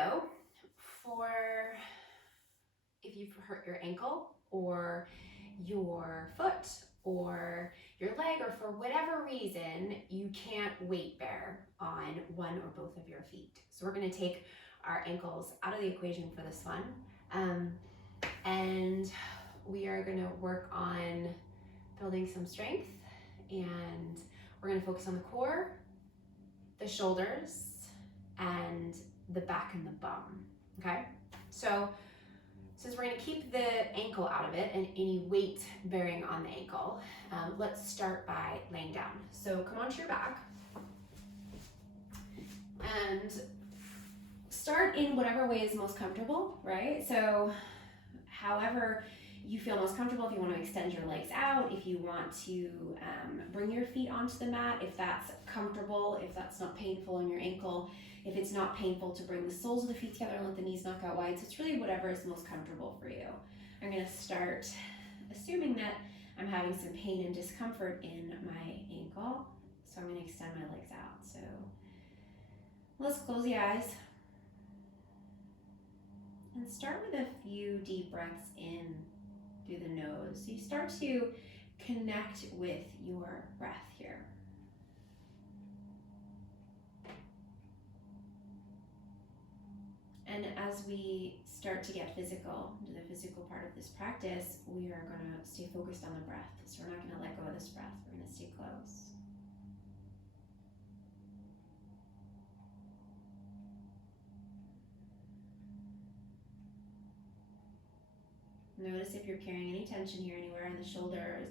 video for if you've hurt your ankle or your foot or your leg, or for whatever reason you can't weight bear on one or both of your feet. So we're going to take our ankles out of the equation for this one, and we are going to work on building some strength, and we're going to focus on the core, the shoulders, and the back and the bum. Okay, so since we're going to keep the ankle out of it and any weight bearing on the ankle, let's start by laying down. So come onto your back and start in whatever way is most comfortable, right? So however you feel most comfortable, if you want to extend your legs out, if you want to bring your feet onto the mat, if that's comfortable, if that's not painful on your ankle, if it's not painful to bring the soles of the feet together and let the knees knock out wide. So it's really whatever is most comfortable for you. I'm going to start assuming that I'm having some pain and discomfort in my ankle. So I'm going to extend my legs out. So let's close the eyes and start with a few deep breaths in through the nose. So you start to connect with your breath here. And as we start to get physical, into the physical part of this practice, we are going to stay focused on the breath. So we're not going to let go of this breath. We're going to stay close. Notice if you're carrying any tension here, anywhere in the shoulders,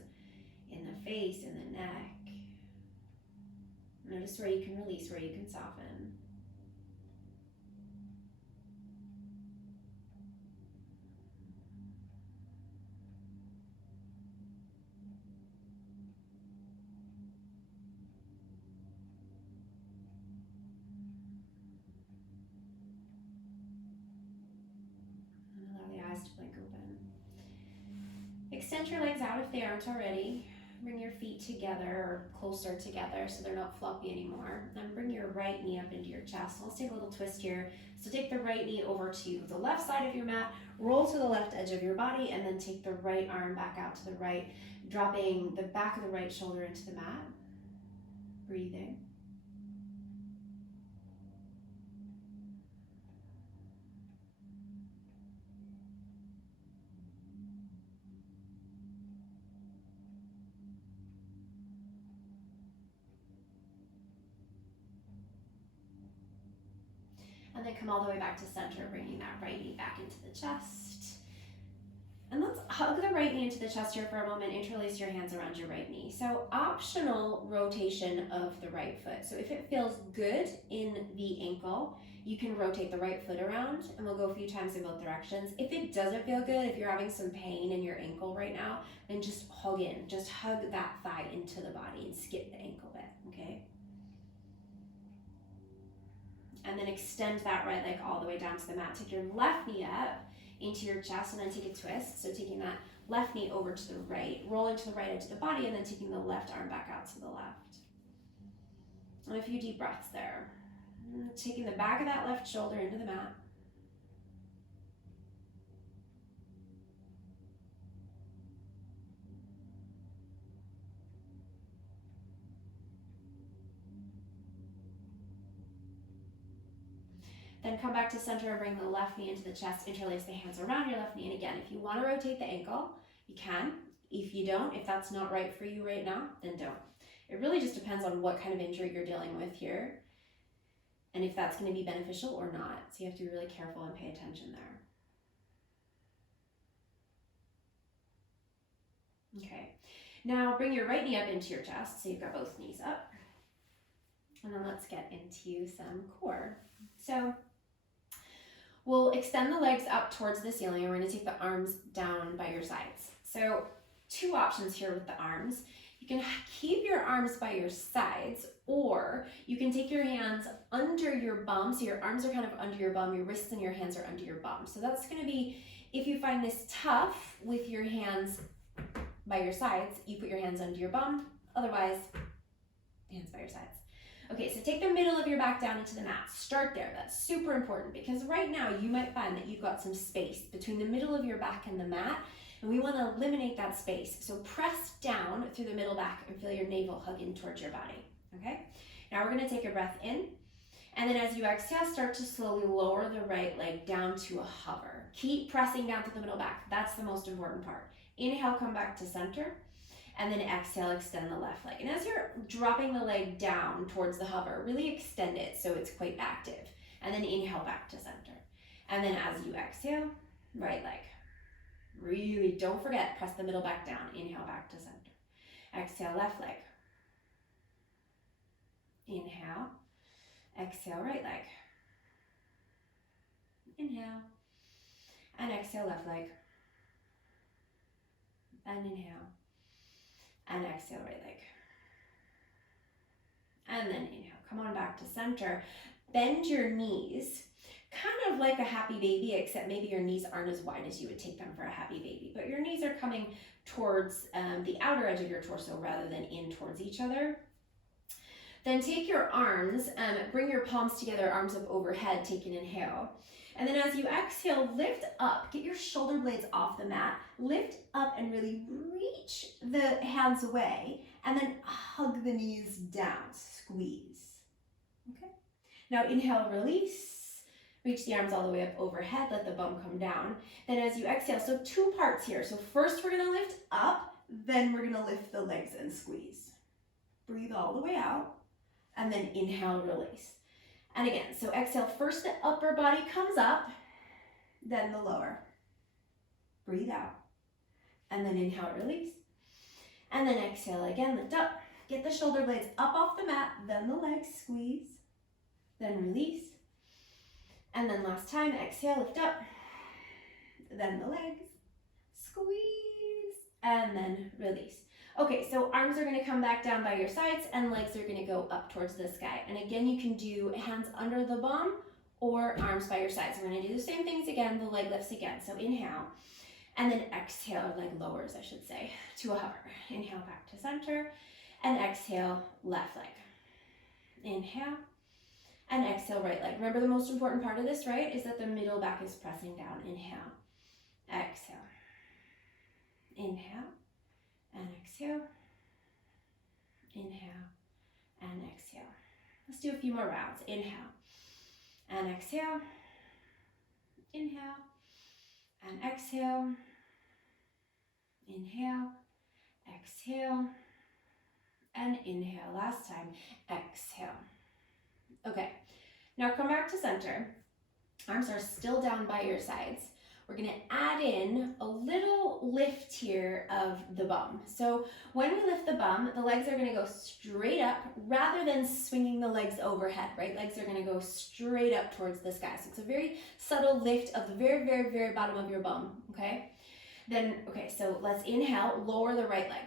in the face, in the neck. Notice where you can release, where you can soften. And allow the eyes to blink open. Extend your legs out if they aren't already. Bring your feet together or closer together so they're not floppy anymore. And bring your right knee up into your chest. Let's take a little twist here. So take the right knee over to the left side of your mat, roll to the left edge of your body, and then take the right arm back out to the right, dropping the back of the right shoulder into the mat. Breathing. And then come all the way back to center, bringing that right knee back into the chest. And let's hug the right knee into the chest here for a moment. Interlace your hands around your right knee. So optional rotation of the right foot. So if it feels good in the ankle, you can rotate the right foot around, and we'll go a few times in both directions. If it doesn't feel good, if you're having some pain in your ankle right now, then just hug in. Just hug that thigh into the body and skip the ankle bit, okay? And then extend that right leg all the way down to the mat. Take your left knee up into your chest and then take a twist. So taking that left knee over to the right, rolling to the right edge of the body, and then taking the left arm back out to the left. And a few deep breaths there. And taking the back of that left shoulder into the mat. Then come back to center and bring the left knee into the chest, interlace the hands around your left knee. And again, if you want to rotate the ankle, you can. If you don't, if that's not right for you right now, then don't. It really just depends on what kind of injury you're dealing with here and if that's going to be beneficial or not. So you have to be really careful and pay attention there. Okay, now bring your right knee up into your chest, so you've got both knees up. And then let's get into some core. So we'll extend the legs up towards the ceiling, and we're going to take the arms down by your sides. So two options here with the arms. You can keep your arms by your sides, or you can take your hands under your bum. So your arms are kind of under your bum, your wrists and your hands are under your bum. So that's going to be, if you find this tough with your hands by your sides, you put your hands under your bum. Otherwise, hands by your sides. Okay, so take the middle of your back down into the mat. Start there. That's super important because right now you might find that you've got some space between the middle of your back and the mat, and we want to eliminate that space. So press down through the middle back and feel your navel hug in towards your body. Okay? Now we're going to take a breath in, and then as you exhale, start to slowly lower the right leg down to a hover. Keep pressing down to the middle back. That's the most important part. Inhale, come back to center. And then exhale, extend the left leg. And as you're dropping the leg down towards the hover, really extend it so it's quite active. And then inhale back to center. And then as you exhale, right leg. Really, don't forget, press the middle back down. Inhale back to center. Exhale, left leg. Inhale. Exhale, right leg. Inhale. And exhale, left leg. And inhale. And exhale, right leg. And then inhale. Come on back to center. Bend your knees, kind of like a happy baby, except maybe your knees aren't as wide as you would take them for a happy baby. But your knees are coming towards the outer edge of your torso rather than in towards each other. Then take your arms, bring your palms together, arms up overhead, take an inhale. And then as you exhale, lift up, get your shoulder blades off the mat, lift up and really reach the hands away, and then hug the knees down, squeeze. Okay. Now inhale, release, reach the arms all the way up overhead, let the bum come down. Then as you exhale, so two parts here. So first we're gonna lift up, then we're gonna lift the legs and squeeze. Breathe all the way out, and then inhale, release. And again, so exhale, first the upper body comes up, then the lower. Breathe out. And then inhale, release. And then exhale again, lift up. Get the shoulder blades up off the mat, then the legs, squeeze. Then release. And then last time, exhale, lift up. Then the legs, squeeze. And then release. Okay, so arms are gonna come back down by your sides and legs are gonna go up towards the sky. And again, you can do hands under the bum or arms by your sides. We're gonna do the same things again, the leg lifts again. So inhale, and then exhale, leg lowers, I should say, to a hover. Inhale back to center, and exhale, left leg. Inhale, and exhale, right leg. Remember the most important part of this, right, is that the middle back is pressing down. Inhale, exhale, inhale, and exhale, inhale, and exhale. Let's do a few more rounds. Inhale, and exhale, inhale, and exhale, inhale, exhale, and inhale. Last time, exhale. Okay, now come back to center. Arms are still down by your sides. We're gonna add in a little lift here of the bum. So when we lift the bum, the legs are gonna go straight up rather than swinging the legs overhead, right? Legs are gonna go straight up towards the sky. So it's a very subtle lift of the very, very, very bottom of your bum, okay? Then, okay, so let's inhale, lower the right leg.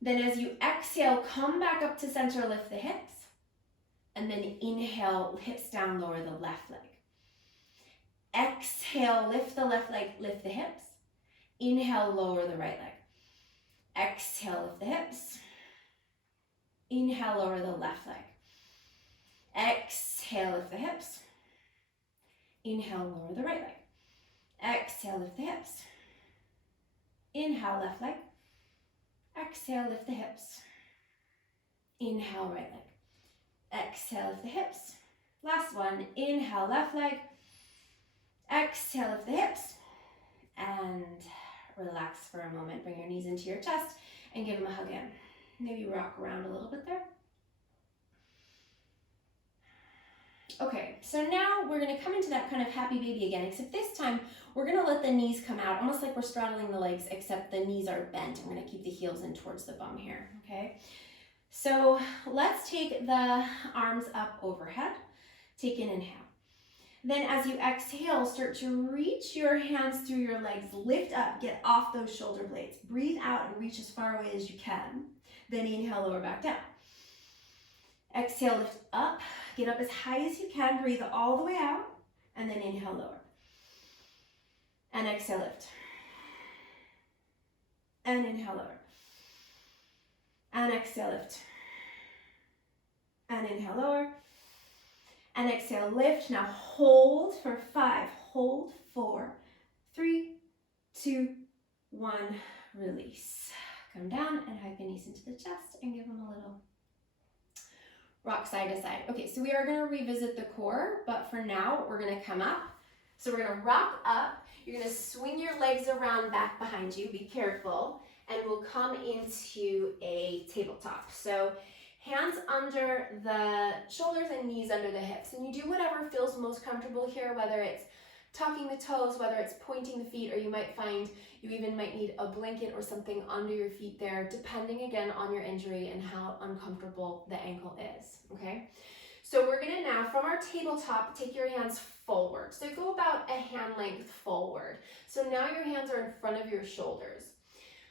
Then as you exhale, come back up to center, lift the hips. And then inhale, hips down, lower the left leg. Exhale, lift the left leg, lift the hips. Inhale, lower the right leg. Exhale, lift the hips. Inhale, lower the left leg. Exhale, lift the hips. Inhale, lower the right leg. Exhale, lift the hips. Inhale, left leg. Exhale, lift the hips. Inhale, right leg. Exhale, lift the hips. Last one, inhale, left leg. Exhale, lift the hips. And relax for a moment. Bring your knees into your chest and give them a hug in. Maybe rock around a little bit there. Okay, so now we're gonna come into that kind of happy baby again, except this time we're gonna let the knees come out, almost like we're straddling the legs, except the knees are bent. I'm gonna keep the heels in towards the bum here, okay? So let's take the arms up overhead. Take an inhale. Then as you exhale, start to reach your hands through your legs. Lift up, get off those shoulder blades. Breathe out and reach as far away as you can. Then inhale, lower back down. Exhale, lift up. Get up as high as you can. Breathe all the way out. And then inhale, lower. And exhale, lift. And inhale, lower. And exhale, lift. And inhale, lower. And exhale, lift. Now hold for 5. Hold, 4, 3, 2, 1. Release. Come down and hug the knees into the chest and give them a little rock side to side. Okay, so we are going to revisit the core, but for now, we're going to come up. So we're going to rock up. You're going to swing your legs around back behind you. Be careful. And we'll come into a tabletop. So hands under the shoulders and knees under the hips. And you do whatever feels most comfortable here, whether it's tucking the toes, whether it's pointing the feet, or you might find you even might need a blanket or something under your feet there, depending again on your injury and how uncomfortable the ankle is, okay? So we're gonna now, from our tabletop, take your hands forward. So go about a hand length forward. So now your hands are in front of your shoulders.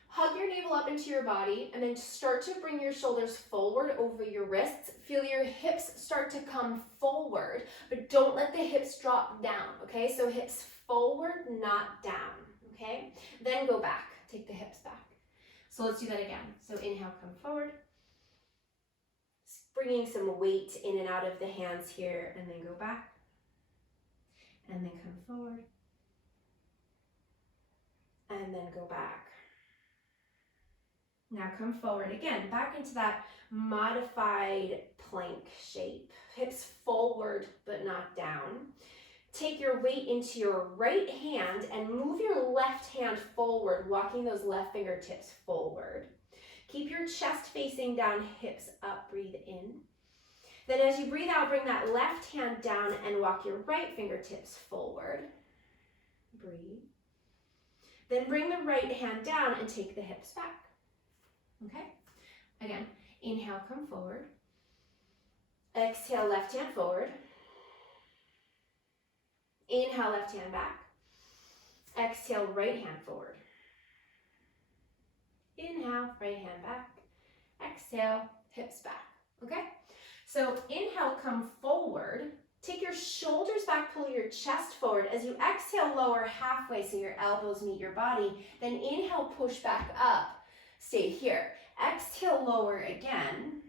Hug your navel up into your body and then start to bring your shoulders forward over your wrists. Feel your hips start to come forward, but don't let the hips drop down, okay? So hips forward, not down, okay? Then go back, take the hips back. So let's do that again. So inhale, come forward. Bringing some weight in and out of the hands here, and then go back. And then come forward. And then go back. Now come forward again, back into that modified plank shape. Hips forward, but not down. Take your weight into your right hand and move your left hand forward, walking those left fingertips forward. Keep your chest facing down, hips up, breathe in. Then as you breathe out, bring that left hand down and walk your right fingertips forward. Breathe. Then bring the right hand down and take the hips back. Okay, again, inhale, come forward. Exhale, left hand forward. Inhale, left hand back. Exhale, right hand forward. Inhale, right hand back. Exhale, hips back, okay? So inhale, come forward. Take your shoulders back, pull your chest forward. As you exhale, lower halfway so your elbows meet your body. Then inhale, push back up. Stay here. Exhale, lower again.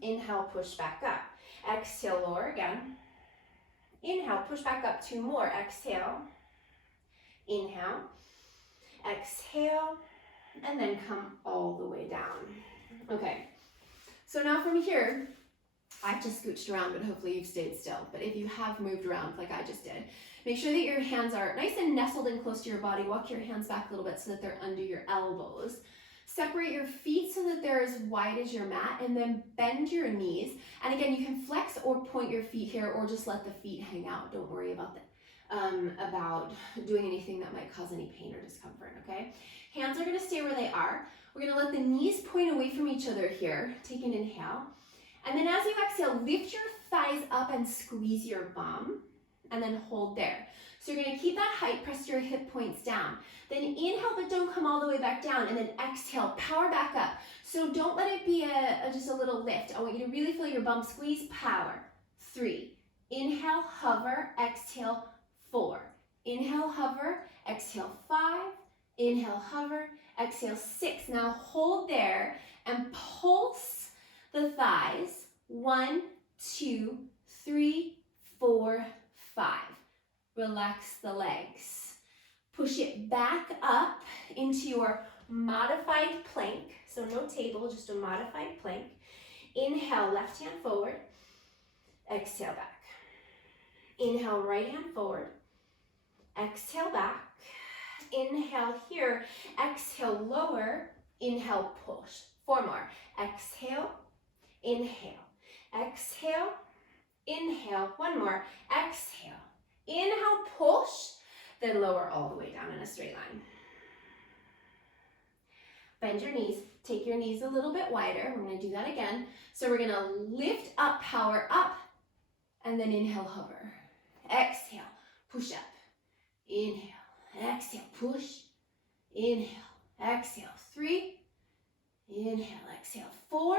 Inhale, push back up. Exhale, lower again. Inhale, push back up. 2 more. Exhale. Inhale. Exhale. And then come all the way down. Okay. So now from here, I've just scooched around, but hopefully you've stayed still. But if you have moved around like I just did, make sure that your hands are nice and nestled in close to your body. Walk your hands back a little bit so that they're under your elbows. Separate your feet so that they're as wide as your mat, and then bend your knees. And again, you can flex or point your feet here, or just let the feet hang out. Don't worry about doing anything that might cause any pain or discomfort, okay? Hands are gonna stay where they are. We're gonna let the knees point away from each other here. Take an inhale. And then as you exhale, lift your thighs up and squeeze your bum, and then hold there. So you're gonna keep that height, press your hip points down. Then inhale, but don't come all the way back down, and then exhale, power back up. So don't let it be just a little lift. I want you to really feel your bum squeeze, power. 3, inhale, hover, exhale, 4. Inhale, hover, exhale, 5. Inhale, hover, exhale, 6. Now hold there and pulse the thighs. 1, 2, 3, 4, 5. Relax the legs. Push it back up into your modified plank. So no table, just a modified plank. Inhale, left hand forward. Exhale, back. Inhale, right hand forward. Exhale, back. Inhale here. Exhale, lower. Inhale, push. 4 more. Exhale, inhale. Exhale, inhale. 1 more. Exhale. Inhale, push. Then lower all the way down in a straight line. Bend your knees. Take your knees a little bit wider. We're going to do that again. So we're going to lift up, power up, and then inhale, hover. Exhale, push up. Inhale, exhale, push. Inhale, exhale, 3. Inhale, exhale, 4.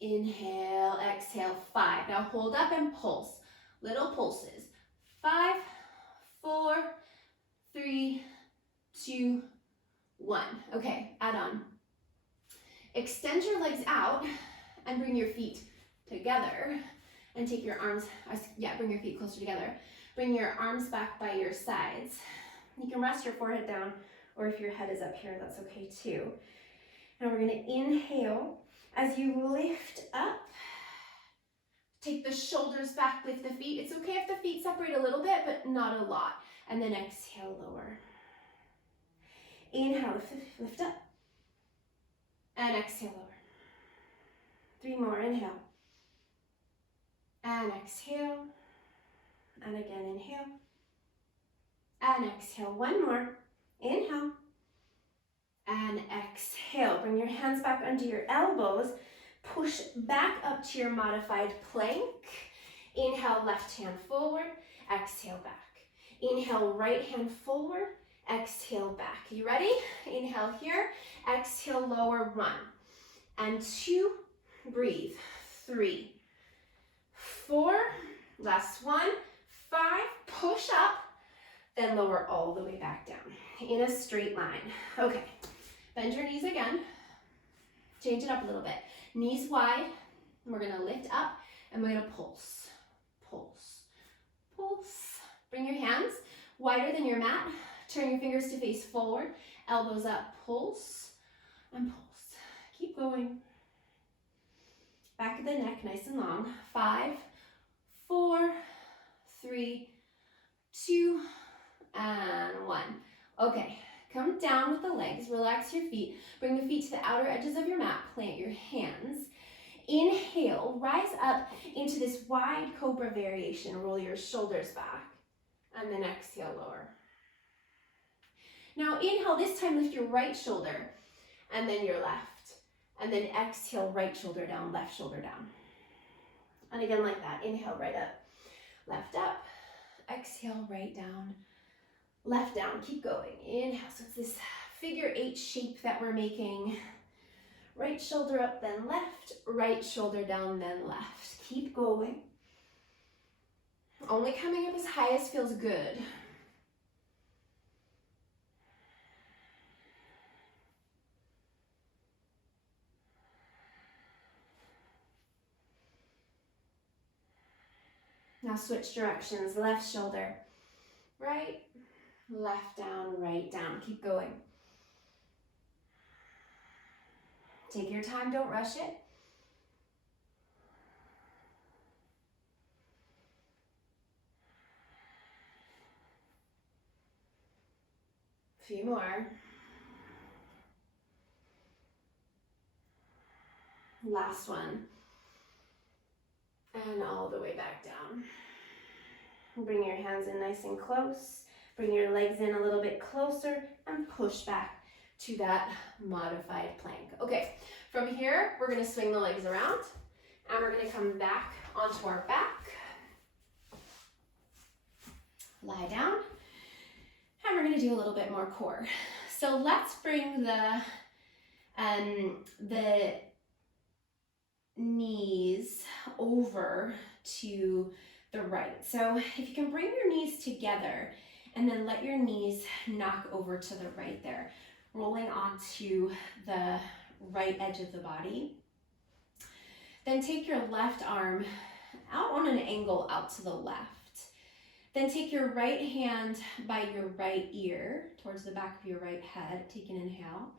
Inhale, exhale, 5. Now hold up and pulse. Little pulses. 5, 4, 3, 2, 1. Okay, add on. Extend your legs out and bring your feet together and take your arms, bring your feet closer together. Bring your arms back by your sides. You can rest your forehead down, or if your head is up here, that's okay too. And we're gonna inhale as you lift up. Take the shoulders back, lift the feet. It's okay if the feet separate a little bit, but not a lot. And then exhale, lower. Inhale, lift up. And exhale, lower. 3 more, inhale. And exhale. And again, inhale. And exhale, 1 more. Inhale. And exhale. Bring your hands back under your elbows. Push back up to your modified plank. Inhale, left hand forward. Exhale, back. Inhale, right hand forward. Exhale, back. You ready? Inhale here. Exhale, lower, 1. And 2. Breathe. 3. 4. Last 1. 5. Push up. Then lower all the way back down in a straight line. Okay. Bend your knees again. Change it up a little bit. Knees wide. We're going to lift up and we're going to pulse. Pulse. Pulse. Bring your hands wider than your mat. Turn your fingers to face forward. Elbows up. Pulse and pulse. Keep going. Back of the neck nice and long. 5, 4, 3, 2, and 1. Okay. Come down with the legs, relax your feet, bring the feet to the outer edges of your mat, plant your hands. Inhale, rise up into this wide cobra variation, roll your shoulders back, and then exhale, lower. Now inhale, this time lift your right shoulder, and then your left, and then exhale, right shoulder down, left shoulder down. And again like that, inhale, right up, left up, exhale, right down, left down, keep going. Inhale, so it's this figure 8 shape that we're making. Right shoulder up, then left, right shoulder down, then left. Keep going. Only coming up as high as feels good. Now switch directions, left shoulder, right, left down, right down. Keep going. Take your time, don't rush it. A few more. Last one. And all the way back down. Bring your hands in nice and close. Bring your legs in a little bit closer and push back to that modified plank. Okay, from here, we're gonna swing the legs around and we're gonna come back onto our back. Lie down. And we're gonna do a little bit more core. So let's bring the knees over to the right. So if you can bring your knees together and then let your knees knock over to the right there, rolling onto the right edge of the body. Then take your left arm out on an angle out to the left. Then take your right hand by your right ear towards the back of your right head. Take an inhale.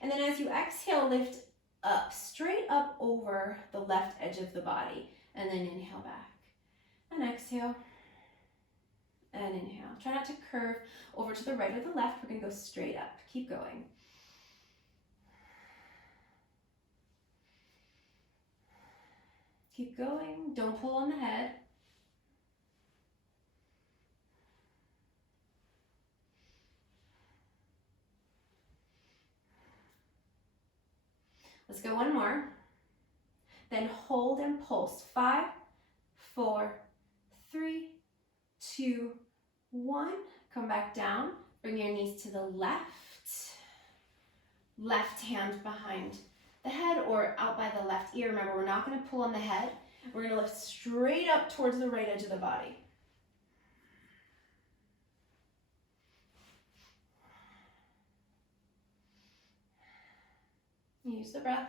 And then as you exhale, lift up, straight up over the left edge of the body. And then inhale back. And exhale. And inhale. Try not to curve over to the right or the left. We're going to go straight up. Keep going. Keep going. Don't pull on the head. Let's go one more. Then hold and pulse. 5, 4, 3, 2, 1. Come back down. Bring your knees to the left. Left hand behind the head or out by the left ear. Remember, we're not going to pull on the head. We're going to lift straight up towards the right edge of the body. Use the breath.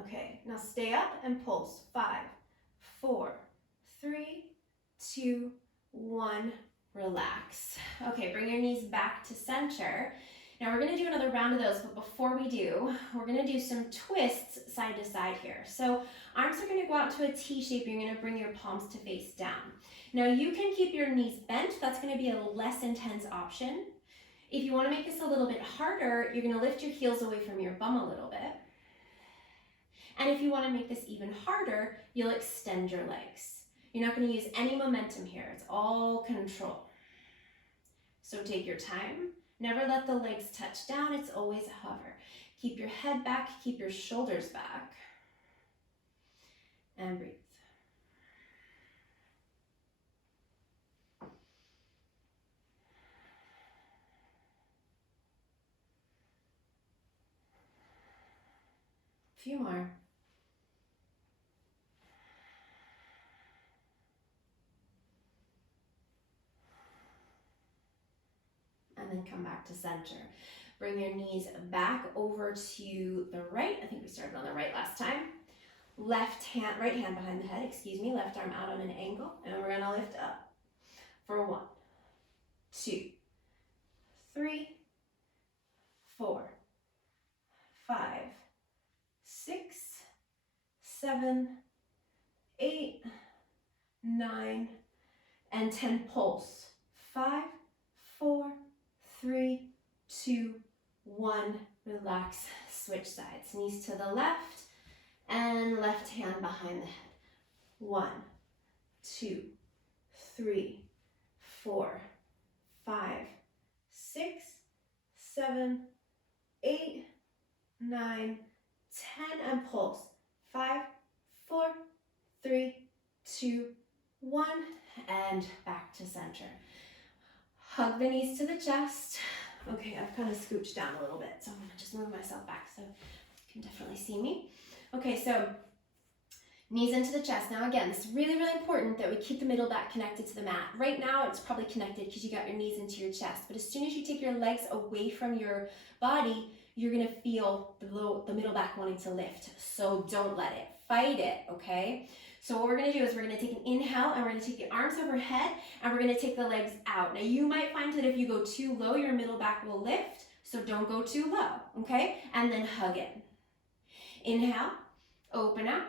Okay, now stay up and pulse. 5, 4, 3, 2, 1. Relax. Okay, bring your knees back to center. Now we're gonna do another round of those, but before we do, we're gonna do some twists side to side here. So arms are gonna go out to a T shape. You're gonna bring your palms to face down. Now you can keep your knees bent. That's gonna be a less intense option. If you wanna make this a little bit harder, you're gonna lift your heels away from your bum a little bit. And if you wanna make this even harder, you'll extend your legs. You're not gonna use any momentum here. It's all control. So take your time. Never let the legs touch down. It's always a hover. Keep your head back. Keep your shoulders back. And breathe. A few more. And then come back to center. Bring your knees back over to the right. I think we started on the right last time. Right hand behind the head, left arm out on an angle, and we're gonna lift up for 1, 2, 3, 4, 5, 6, 7, 8, 9, and 10. Pulse. 5, 4, 3, 2, 1. Relax. Switch sides. Knees to the left and left hand behind the head. 1, 2, 3, 4, 5, 6, 7, 8, 9, 10, and pulse. 5, 4, 3, 2, 1, and back to center. Hug the knees to the chest. Okay, I've kind of scooched down a little bit, so I'm gonna just move myself back so you can definitely see me. Okay, so knees into the chest. Now again, it's really, really important that we keep the middle back connected to the mat. Right now, it's probably connected because you got your knees into your chest, but as soon as you take your legs away from your body, you're gonna feel the middle back wanting to lift. So don't let it, fight it, okay? So what we're gonna do is we're gonna take an inhale and we're gonna take the arms overhead and we're gonna take the legs out. Now you might find that if you go too low, your middle back will lift, so don't go too low, okay? And then hug it. Inhale, open up,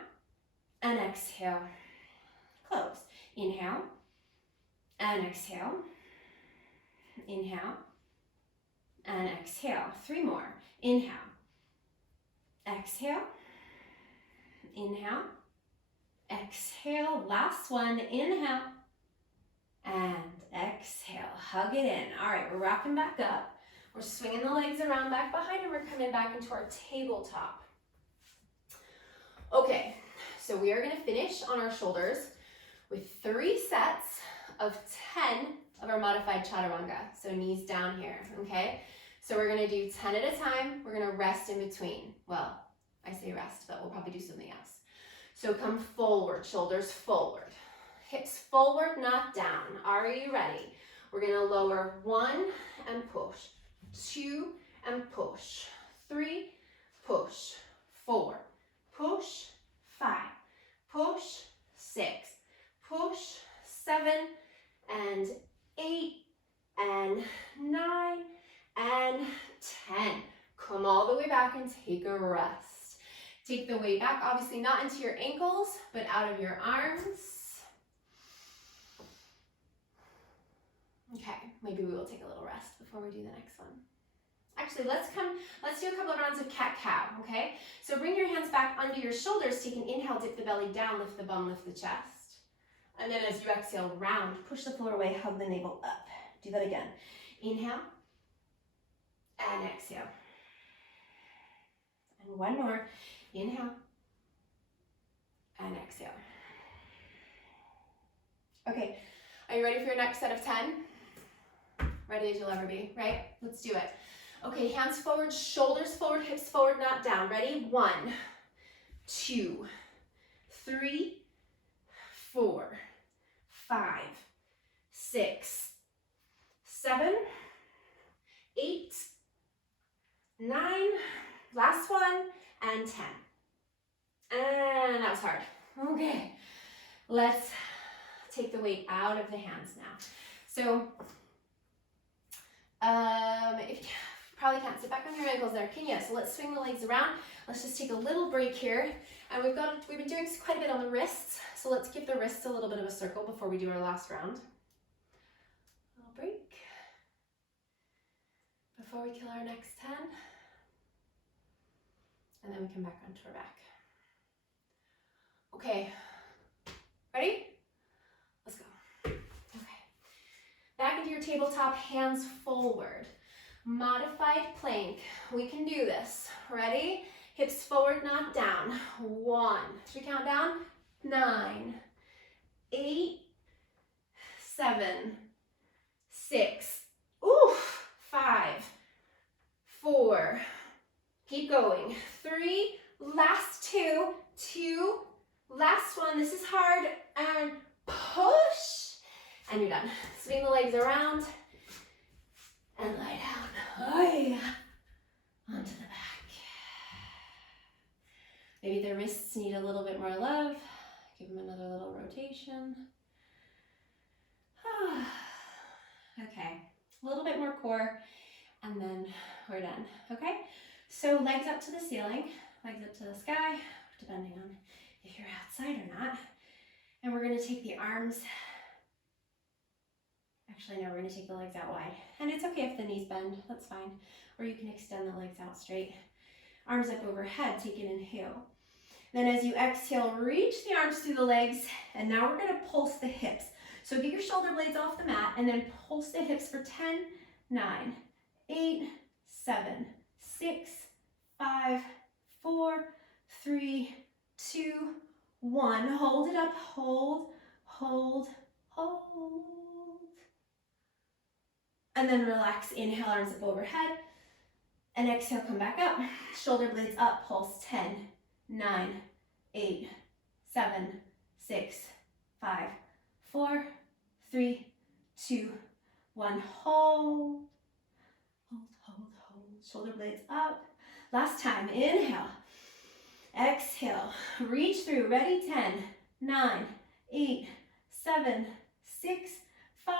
and exhale, close. Inhale, and exhale, inhale, and exhale. 3 more. Inhale, exhale, inhale, exhale. Last one. Inhale and exhale. Hug it in. All right, we're rocking back up. We're swinging the legs around back behind and we're coming back into our tabletop. Okay, so we are going to finish on our shoulders with 3 sets of 10 of our modified chaturanga. So knees down here, okay? So we're going to do 10 at a time. We're going to rest in between. Well, I say rest, but we'll probably do something else. So come forward, shoulders forward, hips forward, not down. Are you ready? We're gonna lower 1 and push, 2 and push, 3, push, 4, push, 5, push, 6, push, 7 and 8 and 9 and 10. Come all the way back and take a rest. Take the weight back, obviously not into your ankles, but out of your arms. Okay, maybe we will take a little rest before we do the next one. Actually, let's do a couple of rounds of cat-cow, okay? So bring your hands back under your shoulders, take an inhale, dip the belly down, lift the bum, lift the chest. And then as you exhale, round, push the floor away, hug the navel up. Do that again. Inhale, and exhale. And one more. Inhale and exhale. Okay, are you ready for your next set of 10? Ready as you'll ever be, right? Let's do it. Okay, hands forward, shoulders forward, hips forward, not down. Ready? 1, 2, 3, 4, 5, 6, 7, 8, 9, last one, and 10. And that was hard. Okay, let's take the weight out of the hands now. So, if you probably can't sit back on your ankles there, can you? So let's swing the legs around. Let's just take a little break here. And we've been doing quite a bit on the wrists. So let's give the wrists a little bit of a circle before we do our last round. Little break. Before we kill our next 10. And then we come back onto our back. Okay, ready? Let's go. Okay, back into your tabletop, hands forward. Modified plank, we can do this. Ready? Hips forward, not down. 1, should we count down? 9, 8, 7, 6, oof, 5, 4, keep going, 3, last 2, 2, last one, this is hard, and push, and you're done. Swing the legs around, and lie down. Oh yeah. Onto the back. Maybe the wrists need a little bit more love. Give them another little rotation. Okay, a little bit more core, and then we're done. Okay, so legs up to the ceiling, legs up to the sky, depending on if you're outside or not. And we're gonna take the arms. Actually, no, we're gonna take the legs out wide. And it's okay if the knees bend, that's fine. Or you can extend the legs out straight. Arms up overhead, take an inhale. Then as you exhale, reach the arms through the legs, and now we're gonna pulse the hips. So get your shoulder blades off the mat, and then pulse the hips for 10, 9, 8, 7, 6, 5, 4, 3, 2, 1. Hold it up, hold, hold, hold. And then relax, inhale, arms up overhead. And exhale, come back up. Shoulder blades up, pulse 10, 9, 8, 7, 6, 5, 4, 3, 2, 1. Hold, hold, hold, hold. Shoulder blades up. Last time, inhale. Exhale, reach through, ready, 10, 9, 8, 7, 6, 5,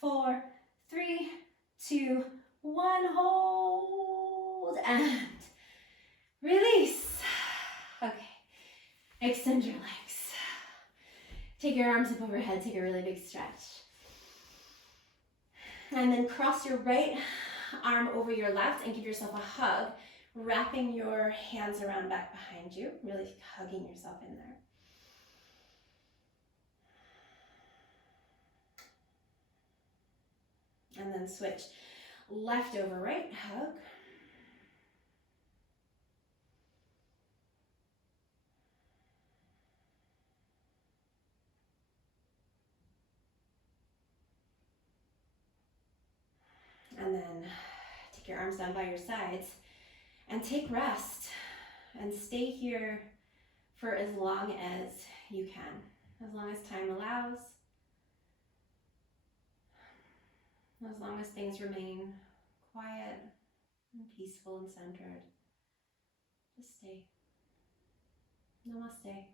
4, 3, 2, 1, hold, and release. Okay, extend your legs. Take your arms up overhead, take a really big stretch. And then cross your right arm over your left and give yourself a hug, wrapping your hands around back behind you, really hugging yourself in there. And then switch left over right, hug. And then take your arms down by your sides and take rest and stay here for as long as you can, as long as time allows, as long as things remain quiet and peaceful and centered. Just stay. Namaste.